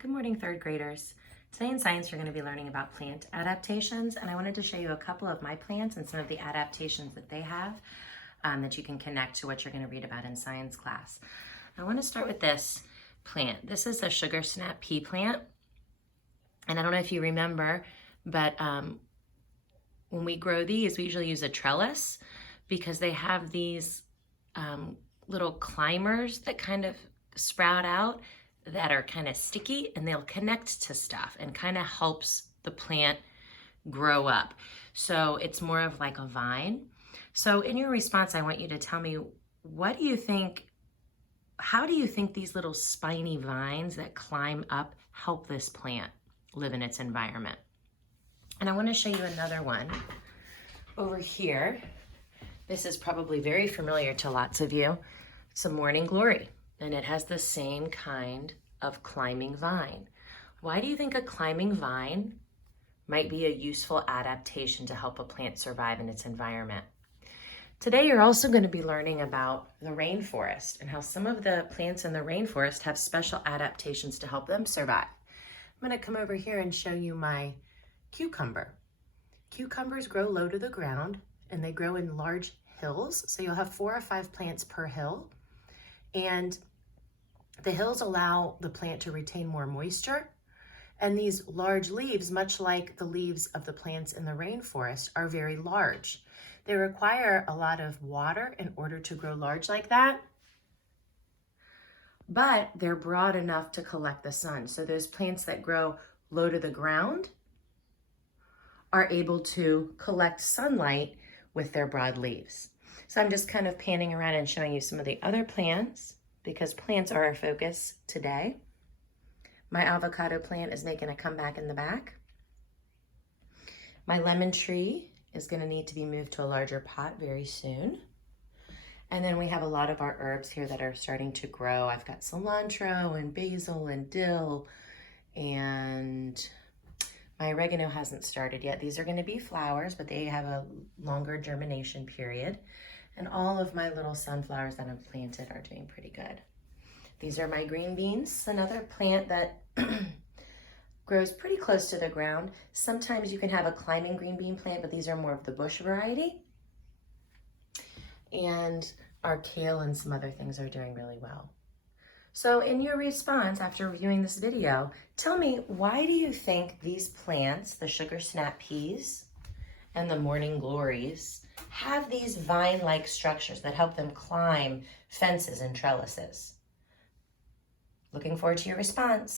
Good morning, third graders. Today in science, you're going to be learning about plant adaptations, and I wanted to show you a couple of my plants and some of the adaptations that they have that you can connect to what you're going to read about in science class. I want to start with this plant. This is a sugar snap pea plant, and I don't know if you remember, but when we grow these, we usually use a trellis because they have these little climbers that kind of sprout out that are kind of sticky, and they'll connect to stuff and kind of helps the plant grow up. So it's more of like a vine. So in your response, I want you to tell me, what do you think, how do you think these little spiny vines that climb up help this plant live in its environment? And I want to show you another one over here. This is probably very familiar to lots of you. It's a morning glory, and it has the same kind of climbing vine. Why do you think a climbing vine might be a useful adaptation to help a plant survive in its environment? Today, you're also going to be learning about the rainforest and how some of the plants in the rainforest have special adaptations to help them survive. I'm going to come over here and show you my cucumber. Cucumbers grow low to the ground, and they grow in large hills. So you'll have 4 or 5 plants per hill. And the hills allow the plant to retain more moisture. And these large leaves, much like the leaves of the plants in the rainforest, are very large. They require a lot of water in order to grow large like that, but they're broad enough to collect the sun. So those plants that grow low to the ground are able to collect sunlight with their broad leaves. So I'm just kind of panning around and showing you some of the other plants because plants are our focus today. My avocado plant is making a comeback in the back. My lemon tree is going to need to be moved to a larger pot very soon. And then we have a lot of our herbs here that are starting to grow. I've got cilantro and basil and dill, and my oregano hasn't started yet. These are going to be flowers, but they have a longer germination period. And all of my little sunflowers that I've planted are doing pretty good. These are my green beans, another plant that grows pretty close to the ground. Sometimes you can have a climbing green bean plant, but these are more of the bush variety. And our kale and some other things are doing really well. So in your response after reviewing this video, tell me, why do you think these plants, the sugar snap peas and the morning glories, have these vine-like structures that help them climb fences and trellises? Looking forward to your response.